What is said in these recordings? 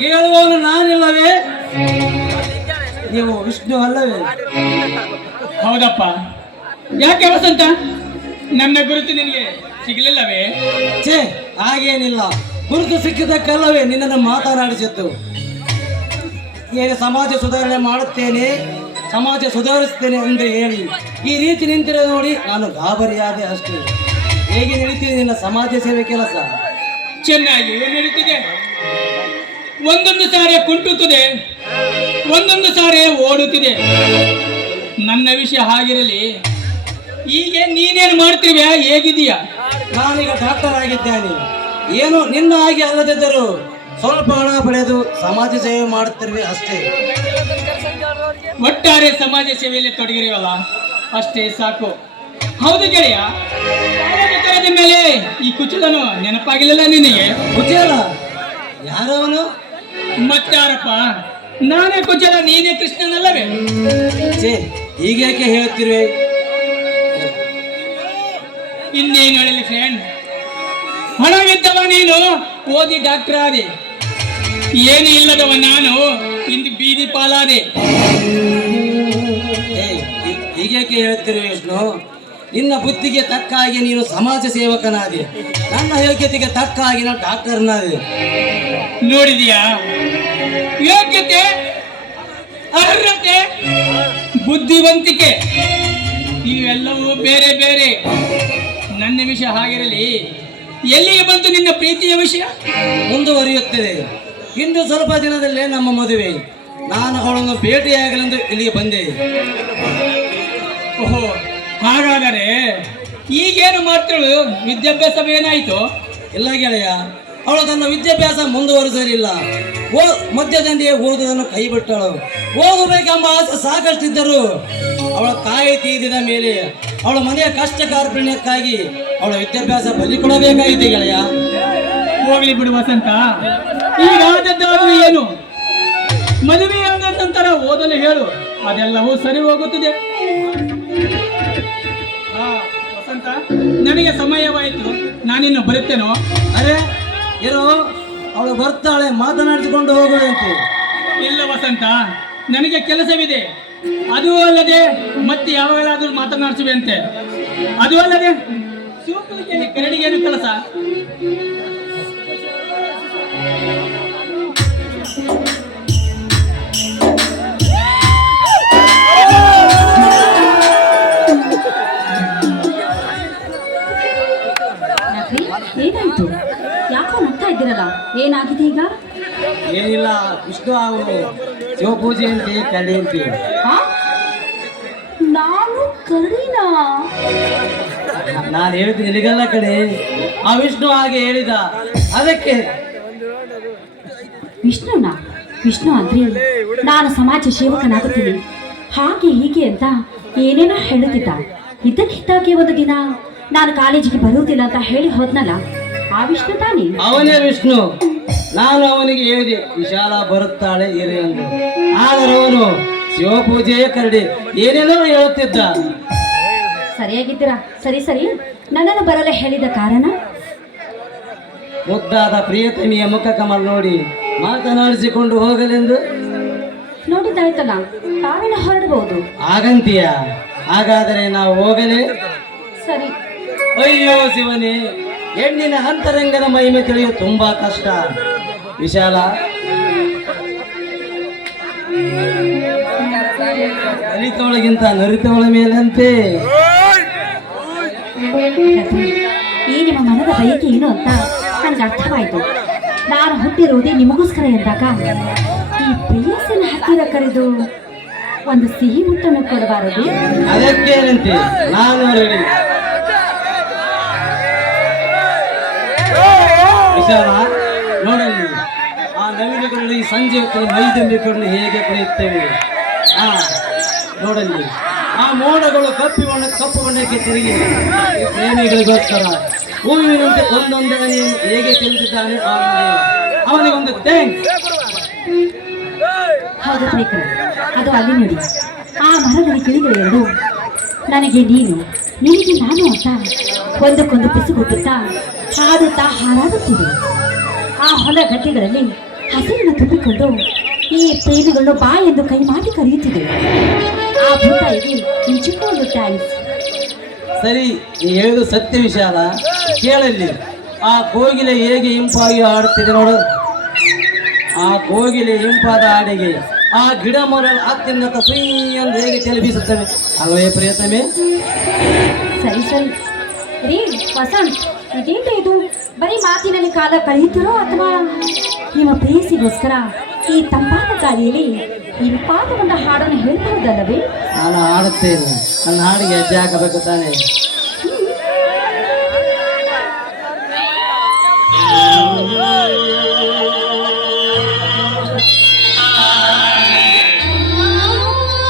ಕೇಳುವವನು ನಾನಿಲ್ಲವೇ? ನೀವು ವಿಷ್ಣು ಅಲ್ಲವೇ? ಹೌದಪ್ಪ. ಯಾಕೆ ವಸಂತ, ನನ್ನ ಗುರುತು ನಿನಗೆ ಸಿಗಲಿಲ್ಲವೇ? ಛೇ, ಹಾಗೇನಿಲ್ಲ. ಗುರುತು ಸಿಕ್ಕಿದ್ದಕ್ಕಲ್ಲವೇ ನಿನ್ನನ್ನು ಮಾತನಾಡಿಸಿದ್ದು. ಏನು ಸಮಾಜ ಸುಧಾರಣೆ ಮಾಡುತ್ತೇನೆ, ಸಮಾಜ ಸುಧಾರಿಸ್ತೇನೆ ಎಂದು ಹೇಳಿ ಈ ರೀತಿ ನಿಂತಿರೋ ನೋಡಿ ನಾನು ಗಾಬರಿಯಾದೆ ಅಷ್ಟೇ. ಹೇಗೆ ನಡೀತಿದೆ ನಿನ್ನ ಸಮಾಜ ಸೇವೆ ಕೆಲಸ? ಚೆನ್ನಾಗಿ ನಡೀತಿದೆ. ಒಂದೊಂದು ಸಾರಿ ಕುಂಟುತ್ತದೆ, ಒಂದೊಂದು ಸಾರಿ ಓಡುತ್ತಿದೆ. ನನ್ನ ವಿಷಯ ಹಾಗಿರಲಿ, ಈಗ ನೀನೇನು ಮಾಡ್ತೀವ್ಯಾ? ಹೇಗಿದೀಯಾ? ನಾನೀಗ ಡಾಕ್ಟರ್ ಆಗಿದ್ದೇನೆ. ಏನು ನಿನ್ನ ಹಾಗೆ ಅಲ್ಲದಿದ್ದರೂ ಸ್ವಲ್ಪ ಹಣ ಪಡೆದು ಸಮಾಜ ಸೇವೆ ಮಾಡುತ್ತಿರುವೆ ಅಷ್ಟೇ. ಒಟ್ಟಾರೆ ಸಮಾಜ ಸೇವೆಯಲ್ಲಿ ತೊಡಗಿರುವಲ್ಲ, ಅಷ್ಟೇ ಸಾಕು. ಹೌದು ಗೆಳೆಯ, ಕಾಲೇಜು ಮೇಲೆ ಈ ಕುಚಲನು ನೆನಪಾಗಿಲ್ಲ ನಿನಗೆ? ಕುಚೇಲ ಯಾರವನು? ಮತ್ತಾರಪ್ಪ, ನಾನೇ ಕುಚಲ, ನೀನೇ ಕೃಷ್ಣನಲ್ಲವೇ? ಛೇ, ಹೀಗೇಕೆ ಹೇಳ್ತಿರುವೆ? ಇನ್ನೇನು ಹೇಳಲಿ ಫ್ರೆಂಡ್, ಹಣವಿದ್ದವ ನೀನು ಓದಿ ಡಾಕ್ಟರ್ ಆದೆ, ಏನು ಇಲ್ಲದವ ನಾನು ಇಂದು ಬೀದಿ ಪಾಲಾದೆ. ಹೀಗೇಕೆ ಹೇಳ್ತಿರುವೆ ವಿಷ್ಣು? ನಿನ್ನ ಬುದ್ಧಿಗೆ ತಕ್ಕ ಹಾಗೆ ನೀನು ಸಮಾಜ ಸೇವಕನಾದೆ, ನನ್ನ ಯೋಗ್ಯತೆಗೆ ತಕ್ಕ ಹಾಗೆ ನಾನು ಡಾಕ್ಟರ್ನಾದೆ. ನೋಡಿದೀಯಾ? ಯೋಗ್ಯತೆ, ಅರ್ಹತೆ, ಬುದ್ಧಿವಂತಿಕೆ ಇವೆಲ್ಲವೂ ಬೇರೆ ಬೇರೆ. ನನ್ನ ವಿಷಯ ಹಾಗಿರಲಿ, ಎಲ್ಲಿಗೆ ಬಂತು ನಿನ್ನ ಪ್ರೀತಿಯ ವಿಷಯ? ಮುಂದುವರಿಯುತ್ತದೆ. ಇಂದು ಸ್ವಲ್ಪ ದಿನದಲ್ಲೇ ನಮ್ಮ ಮದುವೆ. ನಾನು ಅವಳನ್ನು ಭೇಟಿಯಾಗಲೆಂದು ಇಲ್ಲಿಗೆ ಬಂದೆ. ಓಹೋ, ಹಾಗಾದರೆ ಈಗೇನು ಮಾಡ್ತಳು? ವಿದ್ಯಾಭ್ಯಾಸವೇನಾಯಿತು? ಇಲ್ಲ ಗೆಳೆಯ, ಅವಳು ತನ್ನ ವಿದ್ಯಾಭ್ಯಾಸ ಮುಂದುವರಿಸಲಿಲ್ಲ. ಮಧ್ಯದಂತೆಯೇ ಓದುವುದನ್ನು ಕೈಬಿಟ್ಟಳು. ಓದಬೇಕೆಂಬ ಆಸೆ ಸಾಕಷ್ಟಿದ್ದರೂ ಅವಳ ತಾಯಿ ತೀರಿದ ಮೇಲೆ ಅವಳ ಮನೆಯ ಕಷ್ಟ ಕಾರ್ಪಣ್ಯಕ್ಕಾಗಿ ಅವಳ ವಿದ್ಯಾಭ್ಯಾಸ ಬಲಿ ಕೊಡಬೇಕಾಗಿದೆ ಗೆಳೆಯ. ಹೋಗಲಿ ಬಿಡು ವಸಂತ, ಈಗ ಆದದ್ದಾದ್ರೂ ಏನು? ಮದುವೆ ಆದ ನಂತರ ಓದಲು ಹೇಳು, ಅದೆಲ್ಲವೂ ಸರಿ ಹೋಗುತ್ತದೆ. ವಸಂತ, ನನಗೆ ಸಮಯವಾಯಿತು, ನಾನಿನ್ನು ಬರುತ್ತೇನೋ? ಅರೆ ಇರೋ, ಅವಳು ಬರ್ತಾಳೆ, ಮಾತನಾಡಿಸಿಕೊಂಡು ಹೋಗುವಂತೆ. ಇಲ್ಲ ವಸಂತ, ನನಗೆ ಕೆಲಸವಿದೆ. ಅದು ಅಲ್ಲದೆ ಮತ್ತೆ ಯಾವಾಗಲಾದ್ರೂ ಮಾತನಾಡಿಸುವೆ ಅಂತೆ. ಅದು ಅಲ್ಲದೆ ಸೂಪುಲಿಗೆ ಕರಡಿಗೇನು ಕೆಲಸ? ಏನಾಯ್ತು? ಯಾಕೋ ನಗ್ತಾ ಇದ್ದೀರಲ್ಲ, ಏನಾಗಿದೆ ಈಗ? ಏನಿಲ್ಲ, ವಿಷ್ಣು ಅವನು ಶಿವಪೂಜೆ ಅಂತೆ ಕರಡಿ ಅಂತೆ. ನಾನು ಕರಡಿನಾ? ನಾನು ಹೇಳ್ತೀನಿ ನಿನಗಲ್ಲ ಕಡೆ, ಆ ವಿಷ್ಣು ಹಾಗೆ ಹೇಳಿದ, ಅದಕ್ಕೆ. ವಿಷ್ಣುನಾ? ವಿಷ್ಣು ಅಂದ್ರೆ ನಾನು ಸಮಾಜ ಸೇವಕನಾಗುತ್ತೀನಿ ಹಾಗೆ ಹೀಗೆ ಅಂತ ಏನೇನೋ ಹೇಳುತ್ತಿದ್ದ. ಇದ್ದಕ್ಕಿದ್ದಾಗೆ ಒಂದು ದಿನ ನಾನು ಕಾಲೇಜಿಗೆ ಬರುವುದಿಲ್ಲ ಅಂತ ಹೇಳಿ ಹೋದ್ನಲ್ಲ, ಆ ವಿಷ್ಣು ತಾನೇ? ಅವನೇ ವಿಷ್ಣು. ನಾನು ಅವನಿಗೆ ಹೇಳಿದೆ ವಿಶಾಲ ಬರುತ್ತಾಳೆ ಇರು ಎಂದು. ಆದರೆ ಅವನು ಶಿವಪೂಜೆಯ ಕರಡಿ ಏನೇನೋ ಹೇಳುತ್ತಿದ್ದ. ಸರಿಯಾಗಿದ್ದೀರಾ? ಸರಿ ಸರಿ, ನನ್ನನ್ನು ಬರಲು ಹೇಳಿದ ಕಾರಣ? ಮುದ್ದಾದ ಪ್ರಿಯತಮಿಯ ಮುಖ ಕಮಲ್ ನೋಡಿ ಮಾತನಾಡಿಸಿಕೊಂಡು ಹೋಗಲೆಂದು. ನೋಡಿದ್ದಾಯ್ತಲ್ಲ, ತಾವೇನ ಹೊರಡಬಹುದು. ಹಾಗಂತೀಯ? ಹಾಗಾದರೆ ನಾವು ಹೋಗಲೇ? ಸರಿ. ಅಯ್ಯೋ ಶಿವನೇ, ಹೆಣ್ಣಿನ ಅಂತರಂಗದ ಮಹಿಮೆ ತಿಳಿಯು ತುಂಬಾ ಕಷ್ಟ. ವಿಶಾಲ, ಕಲಿತವಳಿಗಿಂತ ನರಿತವಳ ಮೇಲಂತೆ. ಈ ನಿಮ್ಮ ಮನದ ಬಯಕೆ ಏನು ಅಂತ ನನಗೆ ಅರ್ಥವಾಯಿತು. ನಾನು ಹುಟ್ಟಿರುವುದೇ ನಿಮಗೋಸ್ಕರ ಎಂದಾಗ ಈ ಪ್ರೇಯಸ್ಸನ ಹತ್ತಿರ ಕರೆದು ಒಂದು ಸಿಹಿ ಮುಟ್ಟನ್ನು ಕೊಡಬಾರದು? ಅದಕ್ಕೇನಂತೆ, ನಾನು ರೆಡಿ. ವಿಶಾಲ, ನೋಡಲ್ಲಿ ಆ ನವಿಲುಗಳಲ್ಲಿ ಸಂಜೆ ಹೊತ್ತಿನ ಮೈದಂಬಿಕೊಂಡು ಹೇಗೆ ಕುಣಿಯುತ್ತೇವೆ. ನೋಡಲ್ಲಿ ಆ ಮೋಡಗಳು ಕಪ್ಪು ಬಣ್ಣಕ್ಕೆ ತಿರುಗಿ ಪ್ರೇಮಿಗಳಿಗೋಸ್ಕರ ಹೂವಿನಂತೆ ಒಂದೊಂದೇ ಹೇಗೆ ತಿಳಿದಿದ್ದಾನೆ. ಅವನಿಗೊಂದು ಥ್ಯಾಂಕ್ಸ್. ಹೌದು ಪ್ರೇಕರ, ಅದು ಅಲ್ಲಿ ನೋಡಿ, ಆ ಮರದಲ್ಲಿ ಗಿಳಿಗಳೆರಡು ನನಗೆ ನೀನು, ನಿನಗೆ ನಾನು ಅಂತ ಒಂದಕ್ಕೊಂದು ಪಿಸುಗುಟ್ಟುತ್ತಾ ಹಾಡುತ್ತಾ ಹಾರಾಡುತ್ತಿದೆ. ಆ ಹೊಲ ಗದ್ದೆಗಳಲ್ಲಿ ಹಸಿರನ್ನು ತುಂಬಿಕೊಂಡು ಈ ಪ್ರೇಮಿಗಳನ್ನು ಬಾ ಎಂದು ಕೈ ಮಾಡಿ ಕರೆಯುತ್ತಿದೆ. ಆ ಭೂತಾಯಿಗೆ ನಿಜಕ್ಕೂ ಒಂದು ಥ್ಯಾಂಕ್ಸ್. ಸರಿ, ನೀ ಹೇಳುದು ಸತ್ಯ ವಿಷಯ ಅಲ್ಲ. ಕೇಳಲ್ಲಿ, ಆ ಕೋಗಿಲೆ ಹೇಗೆ ಇಂಪಾಗಿ ಹಾಡುತ್ತಿದೆ ನೋಡು. ಆ ಕೋಗಿಲೆ ಇಂಪಾದ ಹಾಡಿಗೆ ಆ ಗಿಡ ಮರ ಅತ್ಯಂತ ಸುಯ್ ಎಂದು ಹೇಗೆ ತಲೆ ಬೀಸುತ್ತವೆ ಅಲ್ವೇ ಪ್ರಿಯತಮೆ? ಸರಿ ಸರಿ ರೀ ವಸಂತ್, ಇದೇನು ಇದು? ಬರೀ ಮಾತಿನಲ್ಲಿ ಕಾಲ ಕಳೆಯುತ್ತಿರೋ ಅಥವಾ ನಿಮ್ಮ ಪ್ರೇಯಸಿಗೋಸ್ಕರ ಈ ತಂಪಾದ ಗಾಳಿಯಲ್ಲಿ ಇಂಪಾದ ಒಂದು ಹಾಡನ್ನು ಹೇಳ್ಬಹುದಲ್ಲವೇ? ನಾನು ಹಾಡುತ್ತೇನೆ, ನನ್ನ ಹಾಡಿಗೆ ಹೆಜ್ಜೆ ಹಾಕಬೇಕು ತಾನೇ. Thank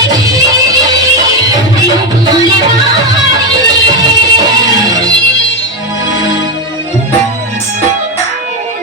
you.